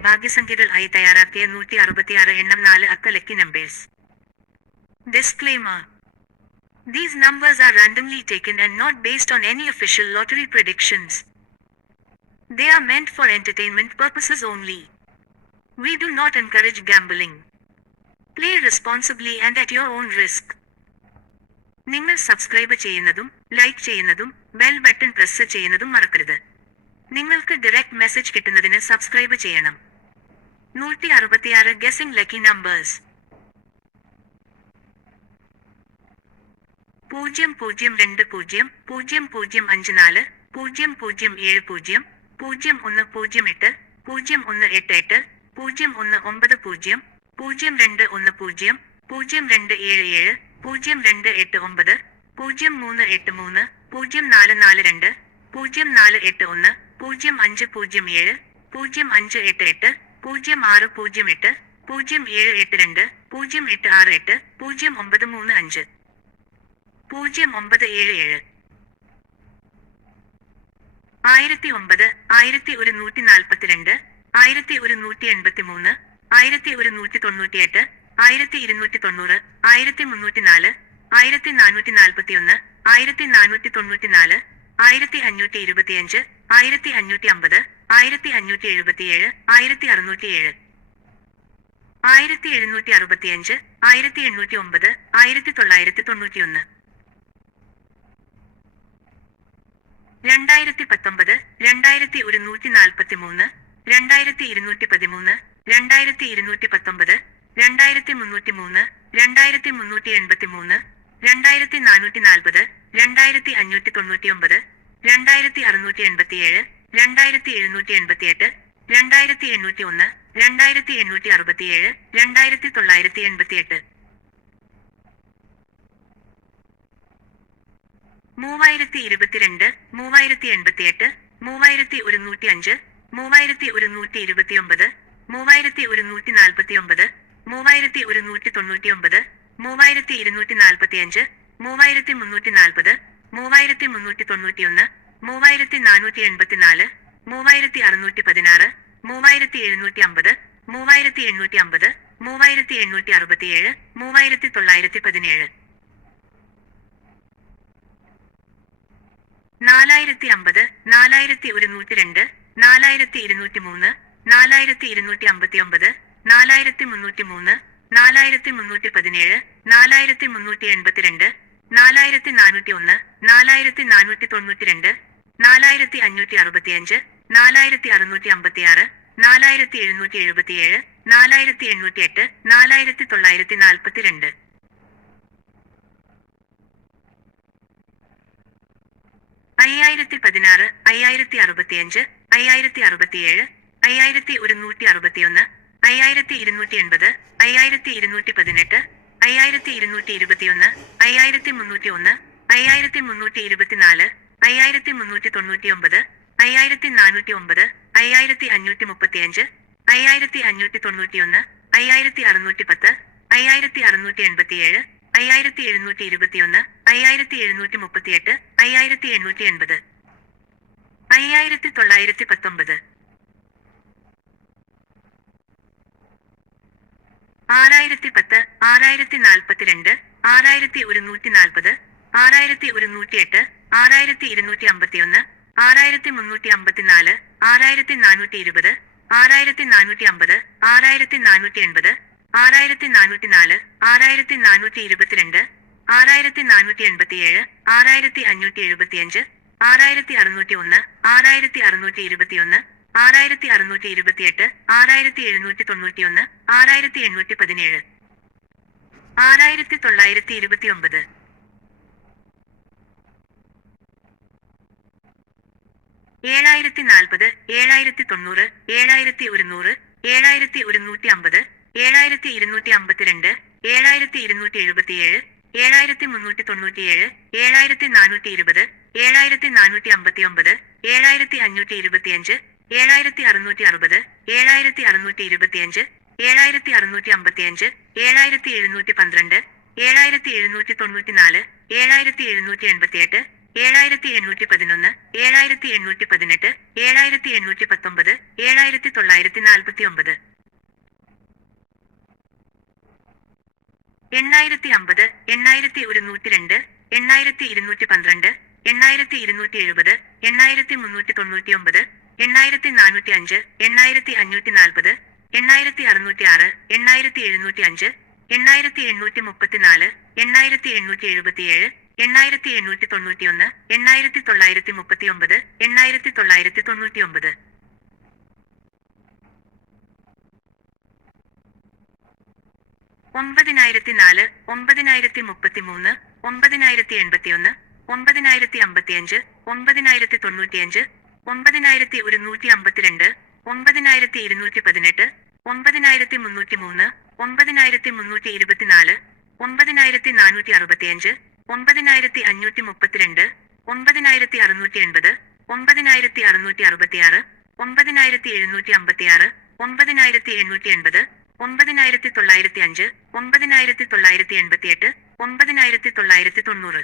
ഭാഗ്യസംഖ്യകൾ ആയി തയ്യാറാക്കിയ നൂറ്റി അറുപത്തിയാറ് എണ്ണം നാല് അക്ക lucky numbers Disclaimer These numbers are randomly taken and not based on any official lottery predictions. They are meant for entertainment purposes only. We do not encourage gambling. Play responsibly and at your own risk. നിങ്ങൾ subscribe ചെയ്യുന്നതും like ചെയ്യുന്നതും bell button press ചെയ്യുന്നതും മറക്കരുത് നിങ്ങൾക്ക് direct message കിട്ടുന്നതിന് subscribe ചെയ്യണം. നൂറ്റി അറുപത്തിയാറ് ഗസിംഗ് ലക്കി നമ്പേഴ്സ് പൂജ്യം പൂജ്യം രണ്ട് പൂജ്യം പൂജ്യം പൂജ്യം അഞ്ച് നാല് പൂജ്യം പൂജ്യം ഏഴ് പൂജ്യം പൂജ്യം ഒന്ന് പൂജ്യം എട്ട് പൂജ്യം ഒന്ന് എട്ട് എട്ട് പൂജ്യം ഒന്ന് ഒമ്പത് പൂജ്യം പൂജ്യം രണ്ട് ഒന്ന് പൂജ്യം പൂജ്യം രണ്ട് ഏഴ് ഏഴ് പൂജ്യം രണ്ട് എട്ട് ഒമ്പത് പൂജ്യം മൂന്ന് എട്ട് മൂന്ന് പൂജ്യം നാല് നാല് രണ്ട് പൂജ്യം നാല് എട്ട് ഒന്ന് പൂജ്യം അഞ്ച് പൂജ്യം ഏഴ് പൂജ്യം അഞ്ച് എട്ട് എട്ട് പൂജ്യം ആറ് പൂജ്യം എട്ട് പൂജ്യം ഏഴ് എട്ട് രണ്ട് പൂജ്യം എട്ട് ആറ് എട്ട് പൂജ്യം ഒമ്പത് മൂന്ന് അഞ്ച്. പൂജ്യം ഒമ്പത് ഏഴ് ഏഴ്. ആയിരത്തി ഒമ്പത് ആയിരത്തി ഒരു നൂറ്റി നാൽപ്പത്തിരണ്ട് ആയിരത്തി ഒരു നൂറ്റി എൺപത്തി മൂന്ന് ആയിരത്തി ഒരു നൂറ്റി തൊണ്ണൂറ്റിയെട്ട് ആയിരത്തി ഇരുന്നൂറ്റി തൊണ്ണൂറ് ആയിരത്തി മുന്നൂറ്റി നാല് ആയിരത്തി നാനൂറ്റി നാൽപ്പത്തി ഒന്ന് ആയിരത്തി നാനൂറ്റി തൊണ്ണൂറ്റി നാല് ആയിരത്തി അഞ്ഞൂറ്റി ഇരുപത്തിയഞ്ച് ആയിരത്തി അഞ്ഞൂറ്റി അമ്പത് ആയിരത്തി അഞ്ഞൂറ്റി എഴുപത്തിയേഴ് ആയിരത്തി അറുന്നൂറ്റിയേഴ് ആയിരത്തി എഴുന്നൂറ്റി അറുപത്തിയഞ്ച് ആയിരത്തി എണ്ണൂറ്റി ഒമ്പത് ആയിരത്തി തൊള്ളായിരത്തി തൊണ്ണൂറ്റിയൊന്ന് രണ്ടായിരത്തി പത്തൊമ്പത് രണ്ടായിരത്തി ഒരുന്നൂറ്റി നാൽപ്പത്തി മൂന്ന് രണ്ടായിരത്തി ഇരുന്നൂറ്റി പതിമൂന്ന് രണ്ടായിരത്തി ഇരുന്നൂറ്റി പത്തൊമ്പത് രണ്ടായിരത്തി മുന്നൂറ്റി മൂന്ന് രണ്ടായിരത്തി മുന്നൂറ്റി എൺപത്തി മൂന്ന് രണ്ടായിരത്തി നാനൂറ്റി നാൽപ്പത് രണ്ടായിരത്തി അഞ്ഞൂറ്റി തൊണ്ണൂറ്റി ഒമ്പത് രണ്ടായിരത്തി അറുന്നൂറ്റി എൺപത്തിയേഴ് രണ്ടായിരത്തി എഴുന്നൂറ്റി എൺപത്തിയെട്ട് രണ്ടായിരത്തി എണ്ണൂറ്റി ഒന്ന് രണ്ടായിരത്തി എണ്ണൂറ്റി അറുപത്തിയേഴ് രണ്ടായിരത്തി തൊള്ളായിരത്തി എൺപത്തിയെട്ട് മൂവായിരത്തി ഇരുപത്തിരണ്ട് മൂവായിരത്തി എൺപത്തിയെട്ട് മൂവായിരത്തി ഒരുന്നൂറ്റി അഞ്ച് മൂവായിരത്തി ഒരുന്നൂറ്റി ഇരുപത്തിയൊമ്പത് മൂവായിരത്തി ഒരുന്നൂറ്റി നാൽപ്പത്തിയൊമ്പത് മൂവായിരത്തി ഒരുന്നൂറ്റി തൊണ്ണൂറ്റിയൊമ്പത് മൂവായിരത്തി ഇരുന്നൂറ്റി നാൽപ്പത്തിയഞ്ച് മൂവായിരത്തി മുന്നൂറ്റി നാൽപ്പത് മൂവായിരത്തി മുന്നൂറ്റി തൊണ്ണൂറ്റിയൊന്ന് മൂവായിരത്തി നാനൂറ്റി എൺപത്തിനാല് മൂവായിരത്തി അറുന്നൂറ്റി പതിനാറ് മൂവായിരത്തി എഴുന്നൂറ്റി അമ്പത് മൂവായിരത്തി എണ്ണൂറ്റി അമ്പത് മൂവായിരത്തി എണ്ണൂറ്റി അറുപത്തിയേഴ് മൂവായിരത്തി തൊള്ളായിരത്തി പതിനേഴ് നാലായിരത്തി അമ്പത് നാലായിരത്തി ഒരുന്നൂറ്റി രണ്ട് നാലായിരത്തി ഇരുന്നൂറ്റി മൂന്ന് നാലായിരത്തി ഇരുന്നൂറ്റി അമ്പത്തി ഒമ്പത് നാലായിരത്തി മുന്നൂറ്റി മൂന്ന് നാലായിരത്തി മുന്നൂറ്റി പതിനേഴ് നാലായിരത്തി മുന്നൂറ്റി എൺപത്തിരണ്ട് നാലായിരത്തി നാനൂറ്റി ഒന്ന് നാലായിരത്തി നാനൂറ്റി തൊണ്ണൂറ്റി രണ്ട് നാലായിരത്തി അഞ്ഞൂറ്റി അറുപത്തിയഞ്ച് നാലായിരത്തി അറുന്നൂറ്റി അമ്പത്തിയാറ് നാലായിരത്തി എഴുന്നൂറ്റി എഴുപത്തിയേഴ് നാലായിരത്തി എണ്ണൂറ്റി എട്ട് നാലായിരത്തി തൊള്ളായിരത്തി നാൽപ്പത്തിരണ്ട് അയ്യായിരത്തി പതിനാറ് അയ്യായിരത്തി അറുപത്തിയഞ്ച് അയ്യായിരത്തി അറുപത്തിയേഴ് അയ്യായിരത്തി ഒരുന്നൂറ്റി അറുപത്തിയൊന്ന് അയ്യായിരത്തി ഇരുന്നൂറ്റി എൺപത് അയ്യായിരത്തി ഇരുന്നൂറ്റി പതിനെട്ട് അയ്യായിരത്തി ഇരുന്നൂറ്റി ഇരുപത്തിയൊന്ന് അയ്യായിരത്തി മുന്നൂറ്റി ഒന്ന് അയ്യായിരത്തി മുന്നൂറ്റി ഇരുപത്തിനാല് അയ്യായിരത്തി മുന്നൂറ്റി തൊണ്ണൂറ്റി ഒമ്പത് അയ്യായിരത്തി നാനൂറ്റി ഒമ്പത് അയ്യായിരത്തി അഞ്ഞൂറ്റി മുപ്പത്തിയഞ്ച് അയ്യായിരത്തി അഞ്ഞൂറ്റി തൊണ്ണൂറ്റിയൊന്ന് അയ്യായിരത്തി അറുന്നൂറ്റി പത്ത് അയ്യായിരത്തി അറുന്നൂറ്റി എൺപത്തിയേഴ് അയ്യായിരത്തി എഴുന്നൂറ്റി ഇരുപത്തിയൊന്ന് അയ്യായിരത്തി എഴുന്നൂറ്റി മുപ്പത്തിയെട്ട് അയ്യായിരത്തി എണ്ണൂറ്റി എൺപത് അയ്യായിരത്തി തൊള്ളായിരത്തി പത്തൊമ്പത് ആറായിരത്തി പത്ത് ആറായിരത്തി നാൽപ്പത്തിരണ്ട് ആറായിരത്തി ഒരുന്നൂറ്റി നാൽപ്പത് ആറായിരത്തി ഒരുന്നൂറ്റി എട്ട് ആറായിരത്തി ഇരുന്നൂറ്റി അമ്പത്തിയൊന്ന് ആറായിരത്തി മുന്നൂറ്റി അമ്പത്തിനാല് ആറായിരത്തി നാനൂറ്റി ഇരുപത് ആറായിരത്തി നാനൂറ്റി അമ്പത് ആറായിരത്തി നാനൂറ്റി എൺപത് ആറായിരത്തി നാനൂറ്റി നാല് ആറായിരത്തി നാനൂറ്റി ഇരുപത്തിരണ്ട് ആറായിരത്തി നാനൂറ്റി എൺപത്തിയേഴ് ആറായിരത്തി അഞ്ഞൂറ്റി എഴുപത്തിയഞ്ച് ആറായിരത്തി അറുന്നൂറ്റി ഒന്ന് ആറായിരത്തി അറുന്നൂറ്റി ഇരുപത്തിയൊന്ന് ആറായിരത്തി അറുന്നൂറ്റി ഇരുപത്തിയെട്ട് ആറായിരത്തി എഴുന്നൂറ്റി തൊണ്ണൂറ്റിയൊന്ന് ആറായിരത്തി എണ്ണൂറ്റി പതിനേഴ് ആറായിരത്തി തൊള്ളായിരത്തി ഇരുപത്തിയൊമ്പത് ഏഴായിരത്തി നാൽപ്പത് ഏഴായിരത്തി തൊണ്ണൂറ് ഏഴായിരത്തി ഒരുന്നൂറ് ഏഴായിരത്തി ഒരുന്നൂറ്റി അമ്പത് ഏഴായിരത്തി ഇരുന്നൂറ്റി അമ്പത്തിരണ്ട് ഏഴായിരത്തി ഇരുന്നൂറ്റി എഴുപത്തിയേഴ് ഏഴായിരത്തി മുന്നൂറ്റി തൊണ്ണൂറ്റിയേഴ് ഏഴായിരത്തി നാനൂറ്റി ഇരുപത് ഏഴായിരത്തി നാനൂറ്റി അമ്പത്തി ഒമ്പത് ഏഴായിരത്തി അഞ്ഞൂറ്റി ഇരുപത്തിയഞ്ച് ഏഴായിരത്തി അറുന്നൂറ്റി അറുപത് ഏഴായിരത്തി അറുന്നൂറ്റി ഇരുപത്തിയഞ്ച് ഏഴായിരത്തി അറുന്നൂറ്റി അമ്പത്തിയഞ്ച് ഏഴായിരത്തി എഴുന്നൂറ്റി പന്ത്രണ്ട് ഏഴായിരത്തി എഴുന്നൂറ്റി തൊണ്ണൂറ്റിനാല് ഏഴായിരത്തി എഴുന്നൂറ്റി എൺപത്തിയെട്ട് ഏഴായിരത്തി എണ്ണൂറ്റി പതിനൊന്ന് ഏഴായിരത്തി എണ്ണൂറ്റി പതിനെട്ട് ഏഴായിരത്തി എണ്ണൂറ്റി പത്തൊമ്പത് ഏഴായിരത്തി തൊള്ളായിരത്തി നാൽപ്പത്തി ഒമ്പത് എണ്ണായിരത്തി അമ്പത് എണ്ണായിരത്തി ഒരുന്നൂറ്റി രണ്ട് എണ്ണായിരത്തി ഇരുന്നൂറ്റി പന്ത്രണ്ട് എണ്ണായിരത്തി ഇരുന്നൂറ്റി എഴുപത് എണ്ണായിരത്തി മുന്നൂറ്റി തൊണ്ണൂറ്റി ഒമ്പത് എണ്ണായിരത്തി നാനൂറ്റി അഞ്ച് എണ്ണായിരത്തി അഞ്ഞൂറ്റി നാൽപ്പത് എണ്ണായിരത്തി അറുന്നൂറ്റി ആറ് എണ്ണായിരത്തി എഴുന്നൂറ്റി അഞ്ച് എണ്ണായിരത്തി എണ്ണൂറ്റി മുപ്പത്തിനാല് എണ്ണായിരത്തി എണ്ണൂറ്റി എഴുപത്തിയേഴ് എണ്ണായിരത്തി എണ്ണൂറ്റി തൊണ്ണൂറ്റിയൊന്ന് എണ്ണായിരത്തി തൊള്ളായിരത്തി മുപ്പത്തി ഒമ്പത് എണ്ണായിരത്തി തൊള്ളായിരത്തി തൊണ്ണൂറ്റി ഒമ്പത് ഒമ്പതിനായിരത്തി നാല് ഒമ്പതിനായിരത്തി മുപ്പത്തി മൂന്ന് ഒമ്പതിനായിരത്തി എൺപത്തിയൊന്ന് ഒമ്പതിനായിരത്തി അമ്പത്തിയഞ്ച് ഒമ്പതിനായിരത്തി തൊണ്ണൂറ്റിയഞ്ച് ഒമ്പതിനായിരത്തി ഒരുന്നൂറ്റി അമ്പത്തിരണ്ട് ഒമ്പതിനായിരത്തി ഇരുന്നൂറ്റി പതിനെട്ട് ഒമ്പതിനായിരത്തി മുന്നൂറ്റി മൂന്ന് ഒമ്പതിനായിരത്തി മുന്നൂറ്റി ഇരുപത്തിനാല് ഒമ്പതിനായിരത്തി നാനൂറ്റി അറുപത്തിയഞ്ച് ഒമ്പതിനായിരത്തി അഞ്ഞൂറ്റി മുപ്പത്തിരണ്ട് ഒമ്പതിനായിരത്തി അറുന്നൂറ്റി എൺപത് ഒമ്പതിനായിരത്തി അറുന്നൂറ്റി അറുപത്തിയാറ് ഒമ്പതിനായിരത്തി എഴുന്നൂറ്റി അമ്പത്തിയാറ് ഒമ്പതിനായിരത്തി എണ്ണൂറ്റി എൺപത് ഒമ്പതിനായിരത്തി തൊള്ളായിരത്തി അഞ്ച് ഒമ്പതിനായിരത്തി തൊള്ളായിരത്തി എൺപത്തിയെട്ട് ഒമ്പതിനായിരത്തി തൊള്ളായിരത്തി തൊണ്ണൂറ്.